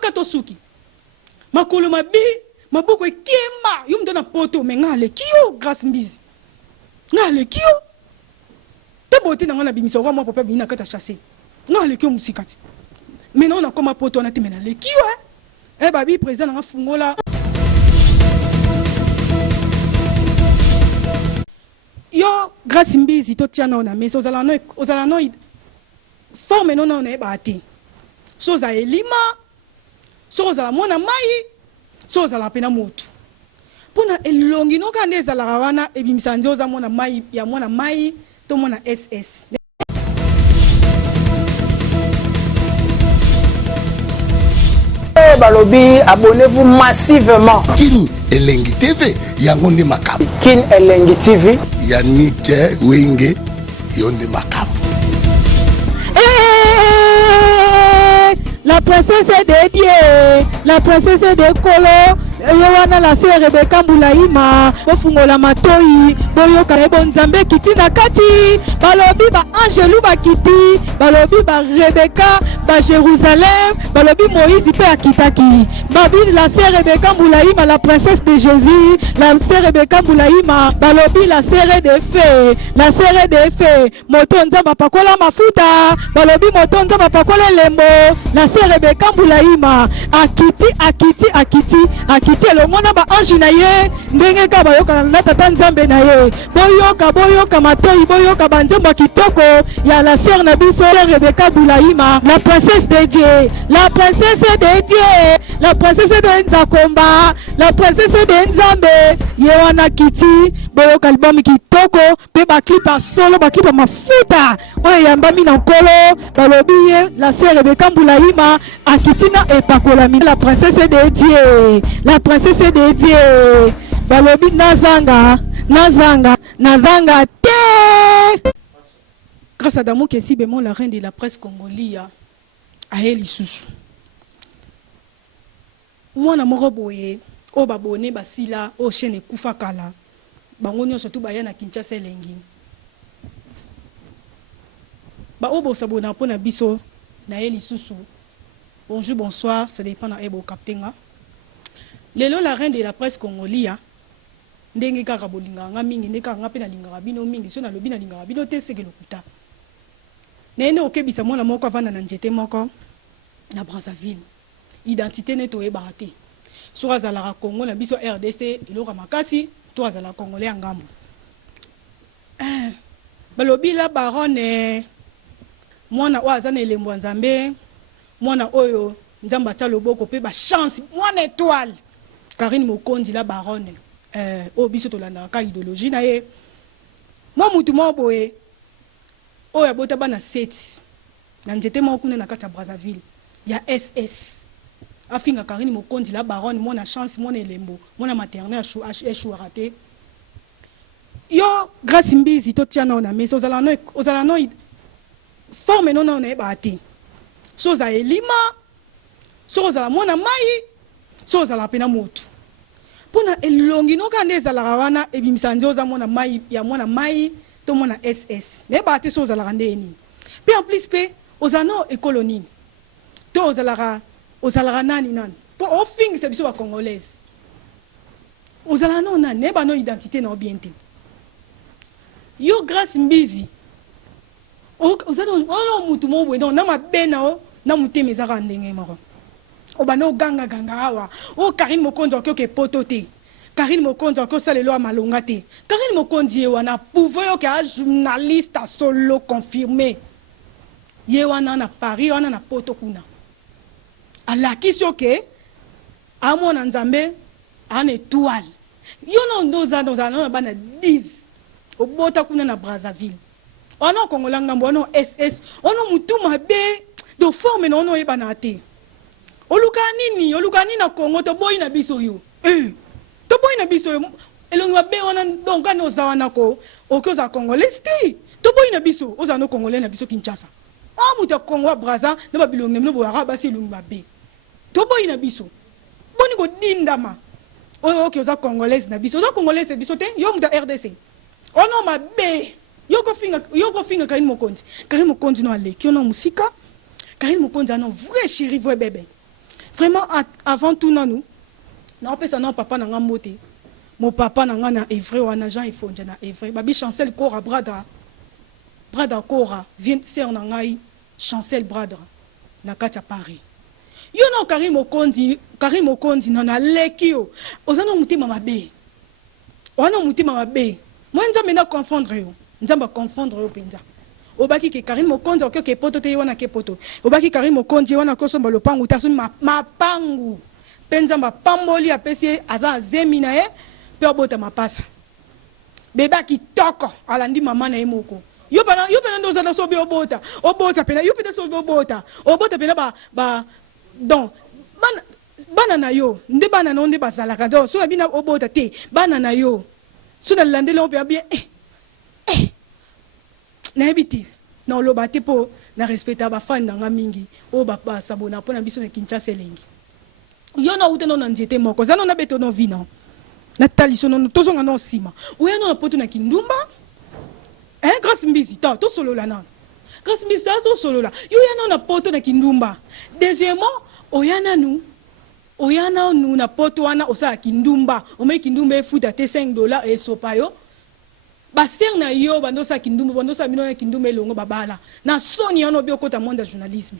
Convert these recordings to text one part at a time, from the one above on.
makato suki makolo mabi maboko ekema yo mto na poto me nga leki yo Grâce Mbizi nga leki yo te bote na nga na bimisa kwa mwa papa bina kata chasser nga leki yo musikati mais non na koma poto na te mena leki yo eh babi président nga fungola yo Grâce Mbizi to tia na mais ozala no forme non na ba te so za elima so za mona mai so za la pena motu pona elongi no ka ndeza la wana ebimisa nzo za mona mai ya mona mai to mona SS Balobi, abonnez-vous massivement. Kin Elengi TV, yangonde makam. Kin Elengi TV. Yannick Wenge, yonde makam. La princesse est dédiée, la princesse est de Kolo. Yewana la sœur Rebecca Moulaïma, Ofungola Matoi, Boyoka Ebonzambe Kiti Nakati, Balobi ba Angelou ba Kiti, Balobi ba Rebecca ba Jérusalem, Balobi Moïse pe Akitaki, Babi la sœur Rebecca Moulaïma, la princesse de Jésus, la sœur Rebecca Moulaïma, Balobi la sœur des fées, la sœur des fées, Motonza Bapakola Mafuta, Balobi Motonza Bapakola Lembo, la sœur Rebecca Moulaïma, Akiti le mona ba ange na ye ndenge ka bayoka na tata nzambe na ye boyoka matoi boyoka banzemba kitoko ya la sœur na biso Rebecca Moulaïma, la princesse de Dieu, la princesse de Dieu, la princesse de Nzakomba, la princesse de Nzambe yewana kiti boyoka album kitoko pe ba clip a solo ba clip a mafuta oyo yambami na nkolo balobi ye la sœur Rebecca Moulaïma akitina epakolami la princesse de Dieu, la princesse de Dieu, balobi nazanga te. Grâce à Damo Kessi Bémon, la reine de la presse congolaise, a elle lisusu. Moi na moko boye, o babone basila, o chaîne kufa kala, bango nyonso tu baya na Kinshasa elengi. Ba o bo sabona pona biso na elle lisusu. Bonjour, bonsoir, ça dépend na ebo kaptenga. Lelo la reine de la presse congolaise ndenge kaka bolinga nga mingi ndeka nga pe na linga bino mingi so na lobi na linga bino te seke lokuta nene okebisa mwana moko avanda na njete moko na Brazzaville identité neto e barate so azala Congo na biso RDC eloka makasi to azala congolais ya ngambo balobi la baronne mwana o azana elembo nzambe mwana oyo nzamba ta loboko pe ba chance mwana étoile Karine Mokondi la baronne o biso tolanda ka idéologie na ye mo mutu mo boye o ya bota bana 7 na nzete mo kuna na kata Brazzaville ya SS afinga Karine Mokondi la baronne mona chance mona elembo mona maternelle échoué raté yo Grâce Mbizi to tia na mais ozala no forme non na ba te so za elima so za mona mai so za la pena motu pona elongi no ka ndeza la wana ebimisa nzo za mona mai ya mona mai to mona SS ne ba te so za la ndeni pe en plus pe ozano écolonie to ozala nani po o fing se biso ba congolaise ozala no na ne ba no identité na bien te yo Grâce Mbizi ozano ono mutu mo bwe donc na mabena o na muteme za ndenge moko obano ganga awa o Karine Mokonzi oke poto te Karine Mokonzi ko salelo malonga te Karine Mokonzi wana pouvoir yo ka journaliste solo confirmé ye wana na Paris wana na poto kuna alakisi oke amona nzambe ana étoile yo no ndoza na bana 10 obota kuna na Brazzaville ono kongolanga mbono SS ono mutu mabe do forme no no ebana te oluka nini na Congo to boy na biso yo to boy na biso yo elongi mabe wana donc ano zawana ko okoza congolais ti to boy na biso oza no congolais na biso Kinshasa mutu Congo Brazza na babilongi no boyaka basi elongi mabe to boy na biso boni ko dindama oke oza congolaise na biso oza congolaise biso te yo mutu RDC ono mabe yoko finga Karine Mokonzi no aleki ono musika Karine Mokonzi ano vrai chéri vrai bébé vraiment avant tout nanou na opesa na papa na nga mbote mon papa na nga na Evry wana Jean Ifonja na Evry babi Chancel Kora brada Kora vient ser na ngai Chancel brada na kati Paris yo na Karim Okondi na leki yo ozana mutima mabe wana mutima mabe moi nzambe na confondre yo nzamba confondre yo penza obaki ke Karim Okondi oke poto te wana ke poto obaki Karim Okondi wana ko somba lopangu ta sumi mapangu penza mapamboli apesi aza zemi na ye pe obota mapasa beba kitoko alandi mama na ye moko yo pena ndoza na sobe obota pena yo pena sobe obota pena ba donc bana na yo nde bana na onde bazalaka donc so bina obota te bana na yo so na landele on peut bien na habiti na loba te po na respecta ba fan na mingi o ba sabona po na biso na Kinshasa elengi yo na uta na nzete moko zano na beto no vino na taliso no tozonga no sima oya no na poto na kindumba grâce mbizi to solola na grâce mbizi to solola yo ya no na poto na kindumba deuxièmement oya nu na poto wana osa kindumba ome kindumba efuta te $5 esopa yo baser na yo bandosa kindumba bandosa bino ya kindumba elongo babala na soni yono bi okota monde journalisme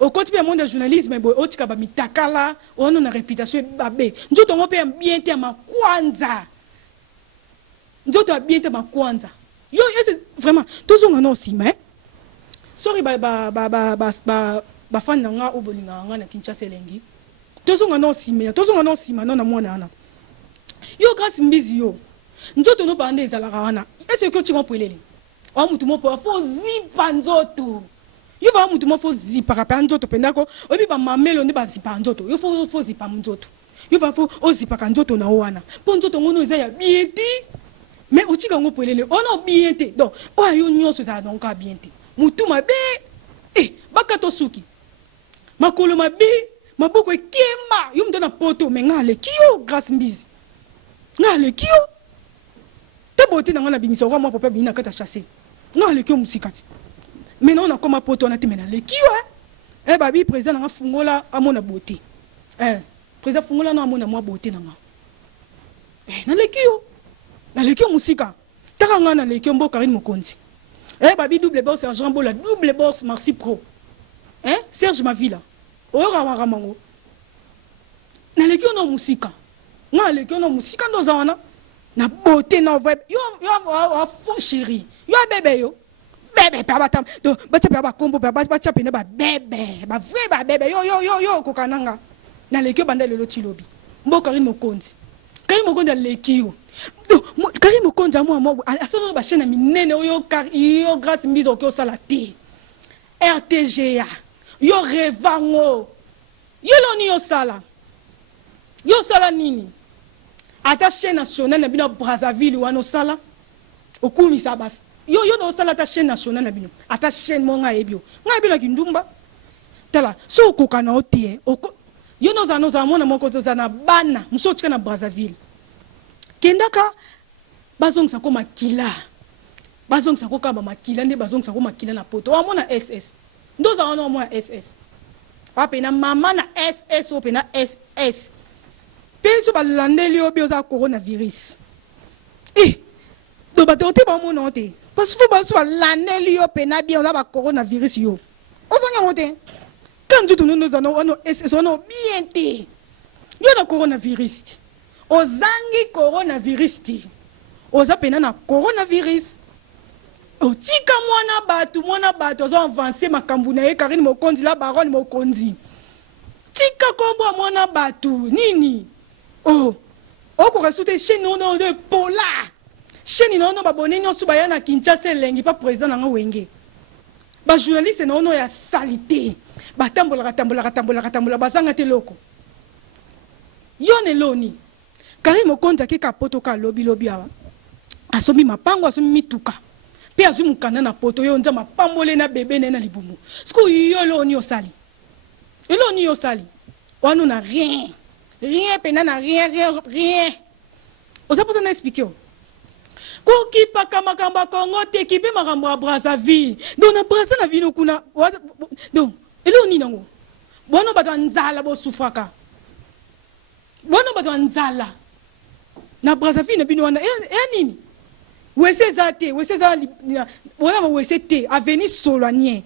okoti pe monde journalisme bo otika ba mitakala ono na réputation babe njoto ngo pe bien te makwanza yo c'est vraiment tozonga no sima sorry ba fan nga obolinga nga na Kinshasa elengi tozonga no sima no na mwana ana yo grâce mbizi yo njoto no bande ezalaka wana est-ce que tu comprends pelele o mutu mo po fo zipa nzoto yo va mutu mo fo zipa ka nzoto pendako obi ba mamelo ndi ba zipa nzoto yo fo zipa nzoto yo va fo o zipa ka nzoto na wana po nzoto ngono eza ya bieti mais otika ngo pelele ono bienti donc o yo nyoso za donc ka bienti mutu mabe bakato suki makolo mabe maboko ekema yo mtona poto menga le kio grâce mbizi ngale kio teboti na ngana bimisa kwa mwa papa bina kata chasser ngale kio musikati mais non na koma poto na temena le kio babi président na fungola amona beauté président fungola na amona mwa beauté na nga na le kio musika taka ngana le kio mboka Karim Okondi babi double boss Sergent Bola double boss Marcy Pro Serge Mavila ora waramango na le kio no musika nga le kio no musika ndo zawana na beauté na vibe yo fo chéri yo bébé yo bébé pa batam do bacha pa kombo pa bacha pe na ba bébé ba vrai ba bébé yo kokananga na le kio banda lelo chilobi mbo Karim Okondi le kio do Karim Okondi mo asana ba chaîne minene yo grâce mbizo ko sala te RTGA yo revango yo ni yo sala nini ata chaîne nationale na bino Brazzaville wana sala okumisa bas yo do sala ta chaîne nationale na bino ata chaîne mo nga ebio na kindumba tala so kokana otie yo no za mona moko za na bana musochika na Brazzaville kendaka bazongisa ko makila bazongisa ko kaba makila nde bazongisa ko makila na poto amona SS ndoza wana mona SS apena mama na SS opena SS penso balandeli obi oza coronavirus do bato te ba mona te parce que baso balandeli opena bien oza ba coronavirus yo ozanga mote quand tu nous ono SS ono bien te yo na coronavirus ozangi coronavirus ti oza pena na coronavirus otika mwana bato ozo avancer makambu na ye Karim Okondi la baronne Mokonzi tika kombo mwana bato nini ko resute chaîne no de pola chaîne no ba bonne nyonso ba yana Kinshasa elengi pa président nga wenge ba journaliste no ya salité batambola bazanga te loko yo ne loni Karim Okondi akeka poto ka lobi awa asomi mapango asomi mituka pe azumu kanda na poto yo nza mapambole na bébé na libumu siko yo loni yo sali wanu na rien pena na rien oza posa na expliquer ko kipaka makamba Kongo te kipe makambo ya Brazzaville donc na Brazzaville kuna donc eloni nango bono bato nzala bo souffraka bono bato nzala na Brazzaville bino wana nini wese zate wese za wana wese te avenir Solanier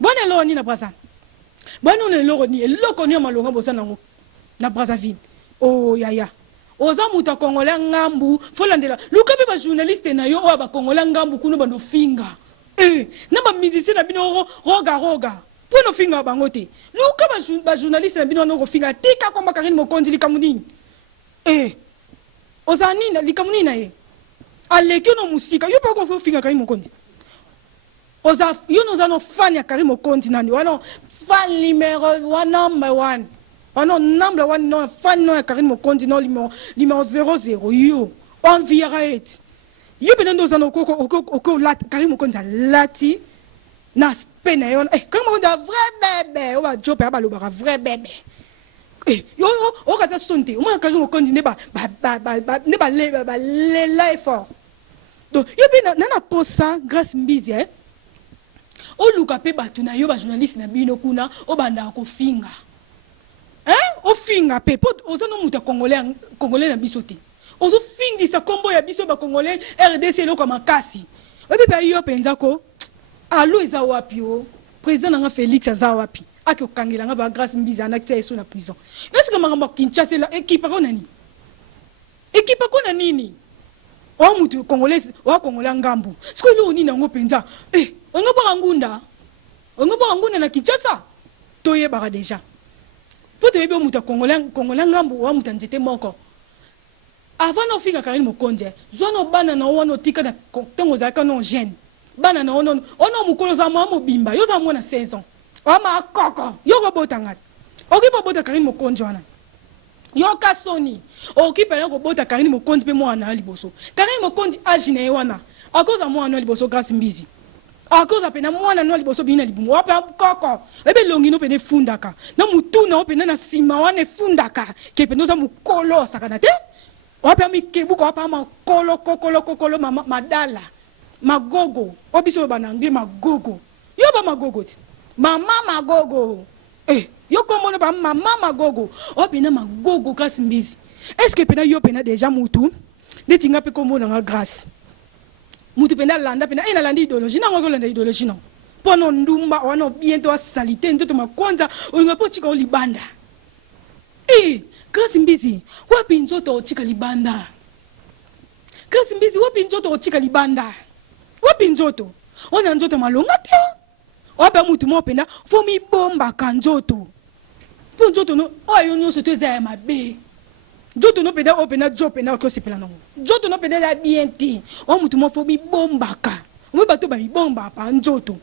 bona lo ni na Brazzaville bona ne lo ni eloko ni malonga bosa nango na Brazzaville oh yaya oza muta congolais ngambu folandela luka be ba journaliste na yo o ba congolais ngambu kuno bando finga na ba musicien na bino roga pono finga bango te luka ba journaliste na bino no finga tika komba Karine Mokonzi likamuni oza nini likamuni na ye aleki no musika yo pa ko finga Karine Mokonzi oza yo no za no fan ya Karine Mokonzi nani wana fan numéro 1 number 1 wana number 1 no fan no ya Karine Mokonzi no numéro 00 yo on vira it yo benendo za no ko lat Karine Mokonzi lati na spena yo Karine Mokonzi vrai bébé o ba jope ba lo ba vrai bébé yo o ka ta sonte o mo Karine Mokonzi ne ba le life donc yo bena na posa grâce mbizi o luka pe batu na yo ba journaliste na bino kuna o banda ko finga o finga pe pot oza no muta congolais na biso te ozo fingi sa kombo ya biso ba congolais RDC lo kama kasi o pe yo penza ko alo eza wapi o président nga Félix aza wapi aki okangela nga ba grâce mbizi ana tia eso na prison est-ce que mangamba Kinshasa la équipe ko nani équipe ko na nini o mutu congolais o congolais ngambu siko lo nini ngo penza onga ba ngunda na Kinshasa toye ba déjà poto yebe muta congolais ngambu wa muta nzete moko avant no finga Karine Mokonzi zona bana na wono tika na tongo zaka no jeune bana na ono mukolo za mwa mobimba yo za mwana 16 ans ama koko yo go botanga okipa bota Karine Mokonzi wana yo kasoni okipa yo go bota Karine Mokonzi pe mwana liboso Karine Mokonzi ajine wana akoza mwana liboso grâce mbizi akoza pena mwana no liboso bina libumu wapa koko ebe longino pene fundaka na mutuna opena na sima wane fundaka ke peno za mukolo sakana te wapa mikebuka wapa makolo kokolo madala magogo obiso banangi magogo yo ba magogo ti mama magogo yo komono ba mama magogo opena magogo kasi mbizi est-ce que pena yo pena déjà mutu detinga pe komona nga grâce mutu pena landa pena ina landa idéologie na ngoko landa idéologie non pono ndumba wana bientôt salite nzoto makonza olinga po chika olibanda grâce mbizi wapi nzoto ochika libanda grâce mbizi wapi nzoto ochika libanda wapi nzoto ona nzoto malonga te wapi mutu mo pena fo mi bomba ka nzoto po nzoto no oyo nyonso to za mabe nzoto no pena opena jo pena ko sepela nango nzoto no pena ya bien ti o mutu mo fo mi bomba ka mo bato ba mi bomba pa nzoto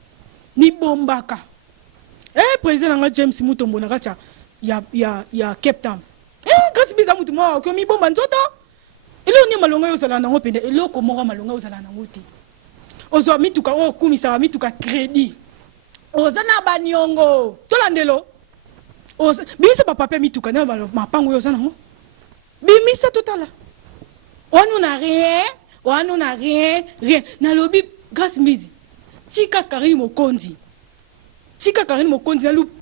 mi bomba ka président nga James Mutombo na kacha ya Cape Town grâce biza mutu mo ko mi bomba nzoto elo ni malonga yo sala nango pena elo ko mo malonga yo sala nango te ozo mituka o kumisa mituka crédit oza na baniongo tolandelo oza bimisa papa mituka na mapango yo nango bimisa totala on n'a rien na lobby grâce mbizi tika Karine Mokonzi na